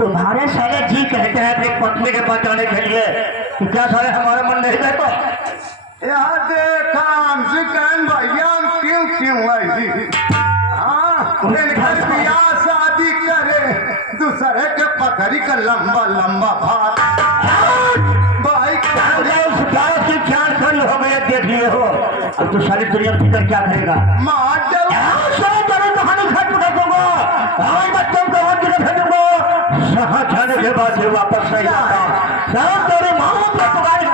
तुम्हारे सारे जी कहते हैं अपनी पत्नी के बचाने के लिए, क्या सारे हमारे मन नहीं देखो? यार देखा हमसे कहन भैया क्यों क्यों ऐसी बियाह शादी करे दूसरे के पकड़ी का लंबा लंबा भात भाई की क्या खड़ी हो गया देख लिए हो। अब तो सारी दुनिया फिकर क्या करेगा? कहानी खत्म कर दूंगा, बच्चों को भेजूंगा, जाने के बाद वापस नहीं आता। तेरे माँ को तुम्हारी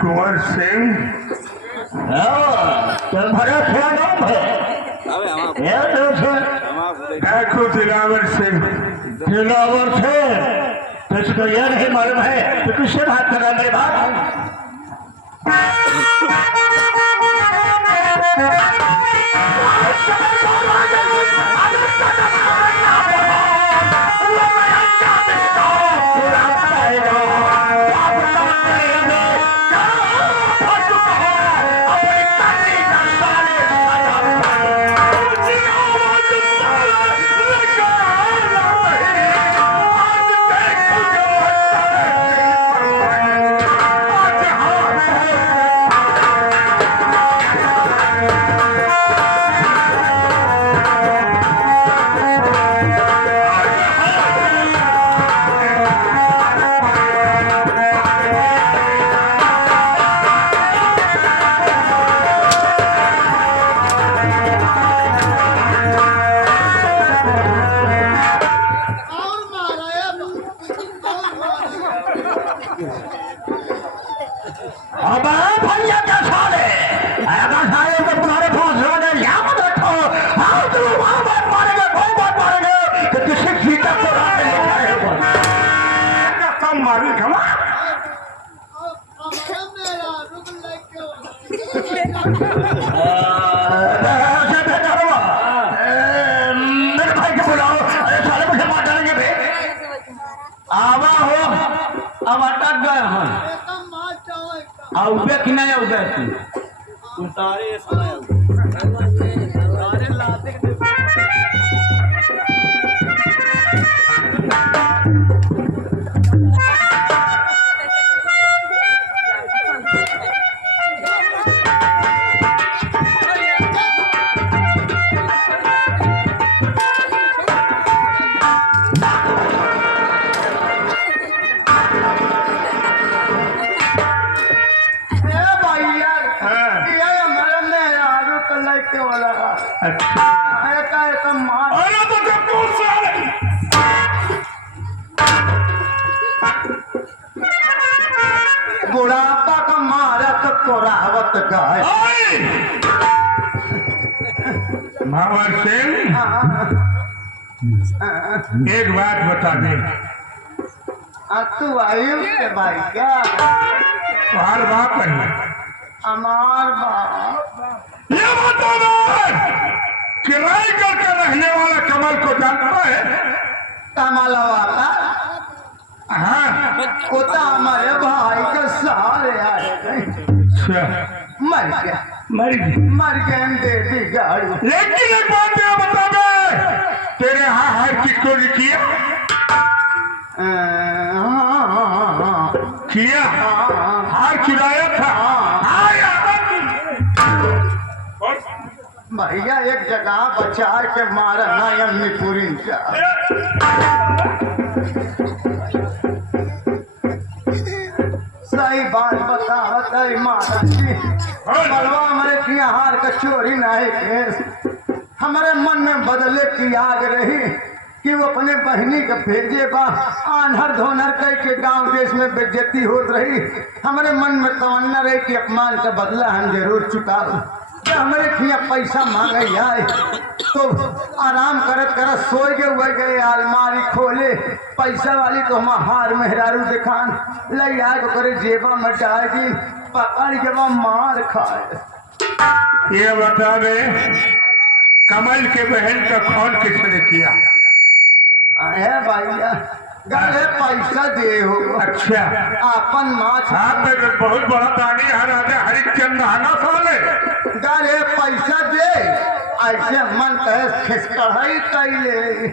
कुंवर सिंह तुम्हारा क्या नाम है? दिलावर सिंह। दिलावर सिंह, तुझको यह नहीं मालूम है तो किससे बात कर रहा है मेरे बाप? मारी मेरे भाई को बुलाओ। अरे साले मुझे मार डालेंगे बे। आवा हो अब अटक गए हम आउबे कि नहीं आउबे तू सारे लाते अच्छा अरे तो जब तू साले बुढ़ापा का मारत कोरावत गाय भावर सिंह एक बात बता दे। तू आयु के भाई क्या तुम्हार बाप है हमार बाप ये बता दो किराए करके रहने वाला कमल को जानता है? कमलवा का हाँ कोता हमारे भाई के सहारे आए अच्छा, मर गया मर गए देवी गाड़ी लेकिन एक बात ये बता दे तेरे यहाँ हर चीज चोरी किया किया हार चुराया था हाँ यार। भैया एक जगह बचा के मारा ना यमनी पूरी सही बात बता सही मारा जी बलवा हमारे किया हार का चोरी नहीं केस हमारे मन में बदले की आग रही कि वो अपने बहनी के भेजे बा आन्हर धोनर कह के गांव देश में बेइज्जती होत रही हमारे मन में तमन्ना रही कि अपमान का बदला हम जरूर चुका हमारे खिया पैसा मांगे आए तो आराम करत करत सोए गए अलमारी खोले पैसा वाली तो हम हार मेहरारू दिखान ले आए तो करे जेबा में डाल दी पकड़ के मार खाए। ये बता दे कमल के बहन का खून किसने किया? है भैया गले पैसा दे हो अच्छा अपन माँ हाँ तो बहुत बड़ा दानी है राजा हरिश्चंद्र आना साले गले पैसा दे ऐसे मन कहे खिसकड़ाई कैले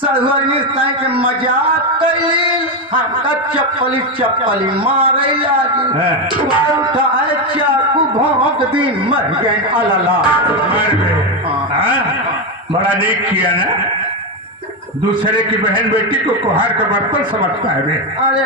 सहुआनी ताई के मजाक कैली हमका चप्पली मारे लागी उठाए चाकू भोंक दी मर गए अलला मर गए। हाँ बड़ा नेक किया ना दूसरे की बहन बेटी को कुहार का बर्तन समझता है रे। अरे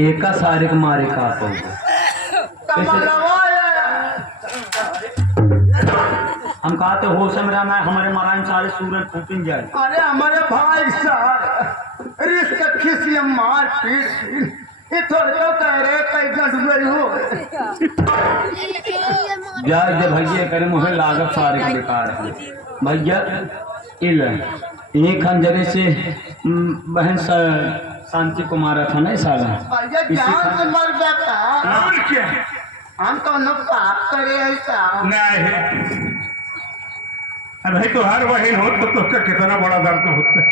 एका सारे के मारे का हम कहते हो समझा ना हमारे महाराज सारे सूरज फूटिन जाए। अरे हमारे भाई साहब रिश्ते खिसिया मार पीट ये थोड़े तो कह रहे कई गड़बड़ हो जाए जब भैया करे मुझे लागत सारे के बेकार है भैया इल एक खंजरे से बहन शांति को मारा था ना साला भैया जान से मर जाता और क्या हम तो न पाप करे ऐसा नहीं भाई तो हर बहन हो तो उसका कितना बड़ा दर्द होता है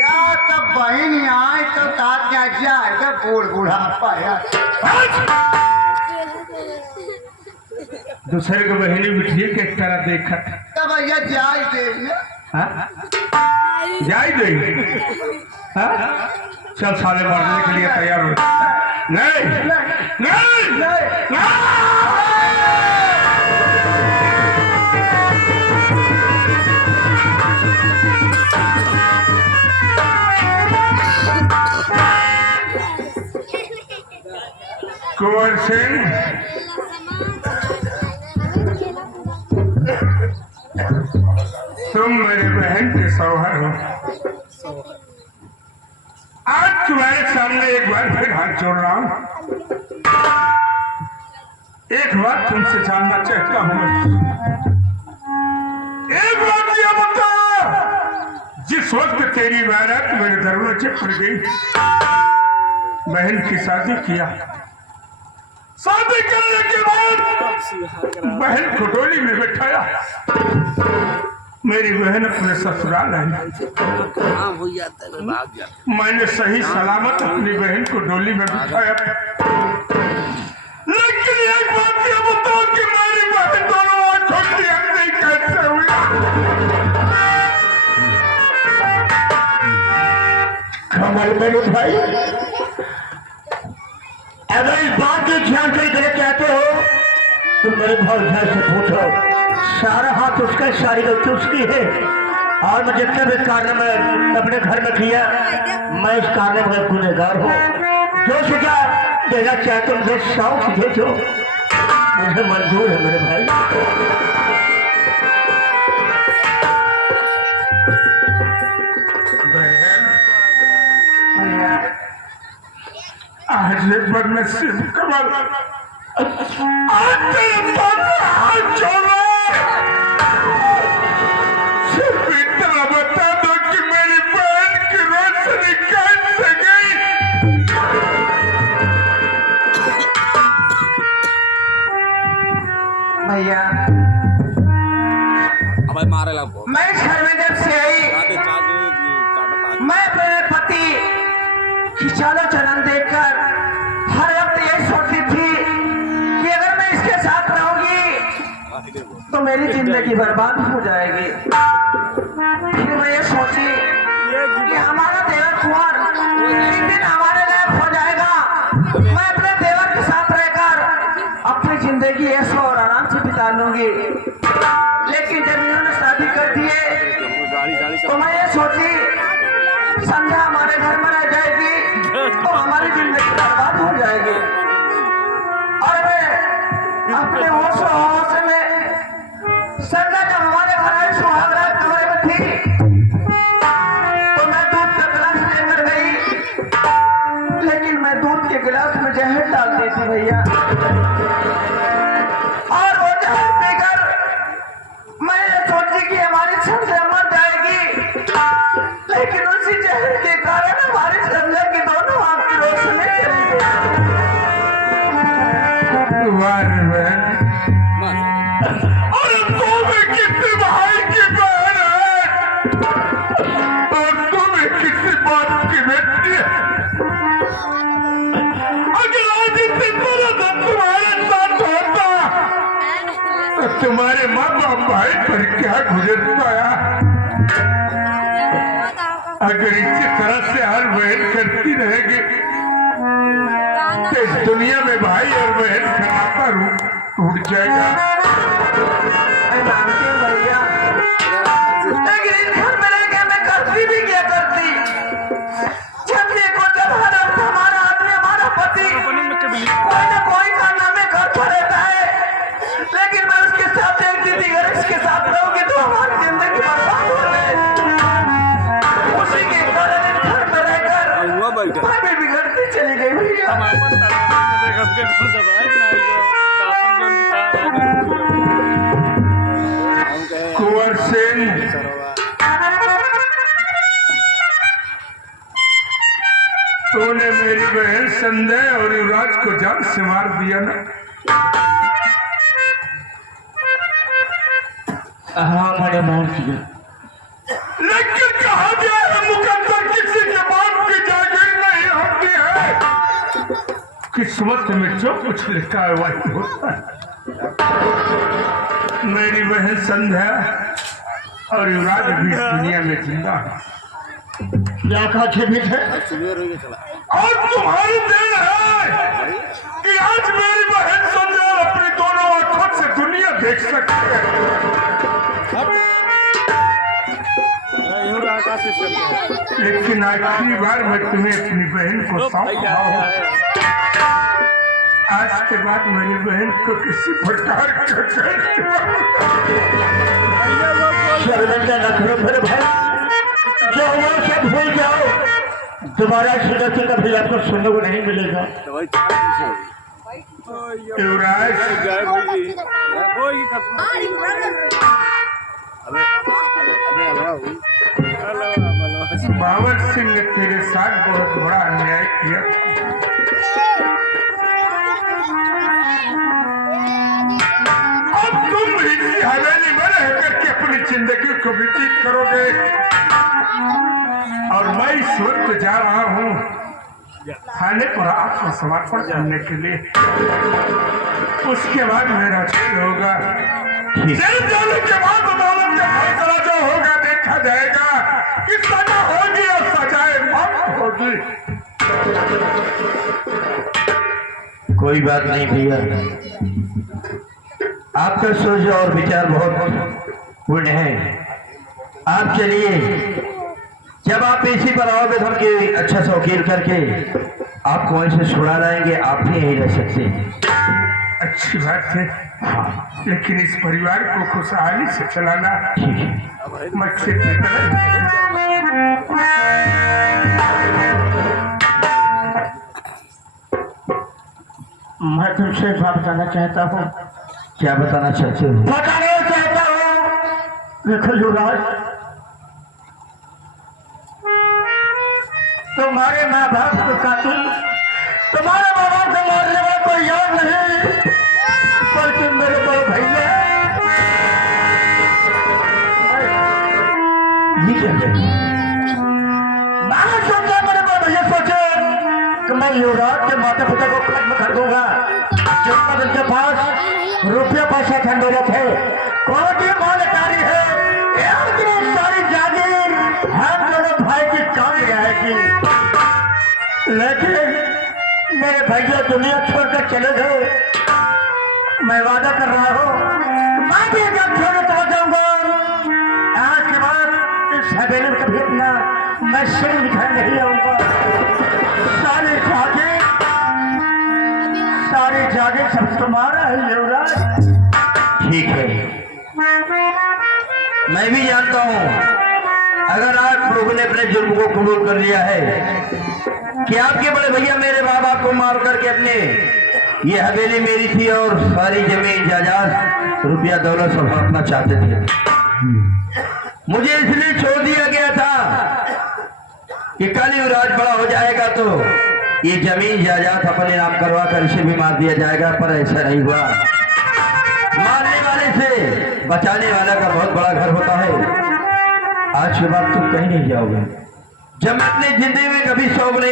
या तब बहन आए तो क्या जाएगा बूढ़ बूढ़ा पाया दूसरे को बहनी बिठिए के तरह देखा तब भैया जाए देने जाए देंगे चल साले मारने के लिए तैयार हो नहीं नहीं नहीं कुंवर सिंह, तुम मेरे बहन के सौहर हो। आज तुम्हारे सामने एक बार फिर हाथ जोड़ रहा हूं। एक बात तुमसे जानना चाहता हूं। एक बात यह बताओ, जिस वक्त तेरी बारात मेरे दरवाजे पर गई, बहन की शादी किया, शादी करने के बाद बहन को डोली में बैठाया, मेरी बहन अपने ससुराल आई। मैंने सही सलामत अपनी बहन को डोली में बिठाया, लेकिन एक बात ये बताओ कि मेरी बहन दोनों आंखों की अंधी कैसे हुई? कमल मेरे भाई, अगर इस बात की ध्यान से करना चाहते हो तो मेरे भाई ध्यान से पूछो। सारा हाथ उसका, सारी गलती उसकी है, और मैं जितने भी कारनामे अपने घर में किया, मैं इस कारनामे में गुनहगार हूँ। जो सजा देना चाहते हो मुझे शौक दे दो, मुझे मंजूर है मेरे भाई। आज ये बदनसीब कमल, आज तेरे सामने हाथ जोड़ा, सिर्फ इतना बता दो कि मेरी बहन की रोशनी कैसे गई? भैया मैं इस घर में जब से आई, मैं अपने पति की चालो चलन देखकर हर वक्त यही सोचती थी कि अगर मैं इसके साथ रहूंगी तो मेरी जिंदगी बर्बाद हो जाएगी। फिर मैं ये सोची कि हमारा देवर कुंवर एक दिन हमारे लायक हो जाएगा, मैं अपने देवर के साथ रहकर अपनी जिंदगी ऐशो और आराम से बिता लूंगी। लेकिन जब इन्होंने शादी कर दिए तो मैं ये सोची संध्या हमारे घर में रह जाएगी तो हमारी जिंदगी बर्बाद हो जाएगी। और मैं अपने होश में संध्या जब हमारे घर आई, सुहाग रात कमरे में थी, तो मैं दूध का गिलास लेकर गई, लेकिन मैं दूध के गिलास में जहर डाल दी थी भैया। और वो जहर पीकर मैं ये सोची कि हमारी संध्या मर जाएगी, लेकिन उसी जहर के कारण हमारी संध्या की दोनों आंख की रोशनी चली गई। और तू भी किसी भाई की बहन है, और तू भी किसी बात की बेटी है। अगर आज इसी तरह से तुम्हारे साथ होता तो तुम्हारे माँ बाप भाई पर क्या गुजरता है? अगर इसी तरह से हर बहन करती रहेगी तो इस दुनिया में भाई और बहन का नाता टूट जाएगा। मैं मानती हूँ भैया, लेकिन इस घर में रह के मैं करती भी क्या करती। जब देखो जब हर वक्त हमारा आदमी, हमारा पति कोई ना कोई कारनामे करता रहता है, लेकिन मैं उसके साथ एक दीदी अगर इसके साथ रहूंगी तो हमारी जिंदगी बर्बाद हो जाएगी। उसी के कारण इस घर में रहकर मैं भी बिगड़ती चली गई भैया। कुंवर सिंह, तूने मेरी बहन संध्या और युवराज को जान से मार दिया ना? हाँ मैंने मार दिया, लेकिन कहा गया है मुकद्दर किसी के बाप की जागीर नहीं होती है। किस्मत में जो कुछ लिखा है वही होता है। मेरी बहन संध्या और युवराज भी इस दुनिया में जिंदा है, क्या कहा जीवित है? और तुम्हारी देन है कि आज मेरी बहन संध्या अपनी दोनों आंखों से दुनिया देख सकती है। लेकिन आखिरी बार मैं तुम्हें अपनी बहन को सौंप रहा हूं। आज के बाद मेरी बहन को किसी प्रकार का शर्मिंदा न करो मेरे भाई, जो हुआ सब भूल जाओ। दोबारा शिकायत कभी आपको सुनने को नहीं मिलेगा। युवराज, बाबर सिंह ने तेरे साथ बहुत बड़ा अन्याय किया। अब तुम इसी हवेली में रह करके अपनी जिंदगी को व्यतीत करोगे और मैं इस वक्त जा रहा हूँ थाने पर आत्मसमर्पण करने के लिए। उसके बाद मेरा खेल होगा। जेल जाने के बाद अदालत का फैसला जो होगा देखा जाएगा कि सजा होगी और सजाए मौत होगी। कोई बात नहीं भैया, आपका सोच और विचार बहुत पूर्ण है। आप चलिए, जब आप पेशी पर आओगे तो हम अच्छा सा वकील करके आपको वहीं से छुड़ा लाएंगे। आप भी यहीं रह सकते हैं। अच्छी बात है, लेकिन इस परिवार को खुशहाली से चलाना मकसद मैं तुमसे एक बात बताना चाहता हूँ। क्या बताना चाहते हो? बताना चाहता हूँ। देखो युवराज, तुम्हारे माँ बाप को कातिल, तुम्हारे माँ बाप को मारने वाला कोई याद नहीं, पर तुम मेरे बड़े भैया। ये क्या है? मैंने सोचा, मेरे बड़े भैया सोचे कि मैं युवराज के माता पिता को खत्म कर दूंगा। जितना उनके पास रुपया पैसा खंडोलत है, कोटी मालकारी है, इतनी सारी जागीर हम दोनों भाई की काम आएगी। लेकिन मेरे भैया दुनिया छोड़कर चले गए। मैं वादा कर रहा हूँ, मैं भी जब छोड़े तो जाऊंगा। आज के बाद इस हवेली में कभी अपना मैं सिर दिखा नहीं आऊंगा। सारे जागे सब तुम्हारा है युवराज। ठीक है, मैं भी जानता हूँ अगर आप लोगों ने अपने जुर्म को कबूल कर लिया है कि आपके बड़े भैया मेरे माँ बाप को मार करके अपने ये हवेली मेरी थी और सारी जमीन जायदाद रुपया दौलत सब अपना चाहते थे। मुझे इसलिए छोड़ दिया गया था कि कल युवराज बड़ा हो जाएगा तो ये जमीन जायदाद अपने नाम करवा कर इसे भी मार दिया जाएगा, पर ऐसा नहीं हुआ। मारने वाले से बचाने वाला का बहुत बड़ा घर होता है। आज के बाद तुम कहीं नहीं जाओगे। जब मैं अपनी जिंदगी में कभी शौक नहीं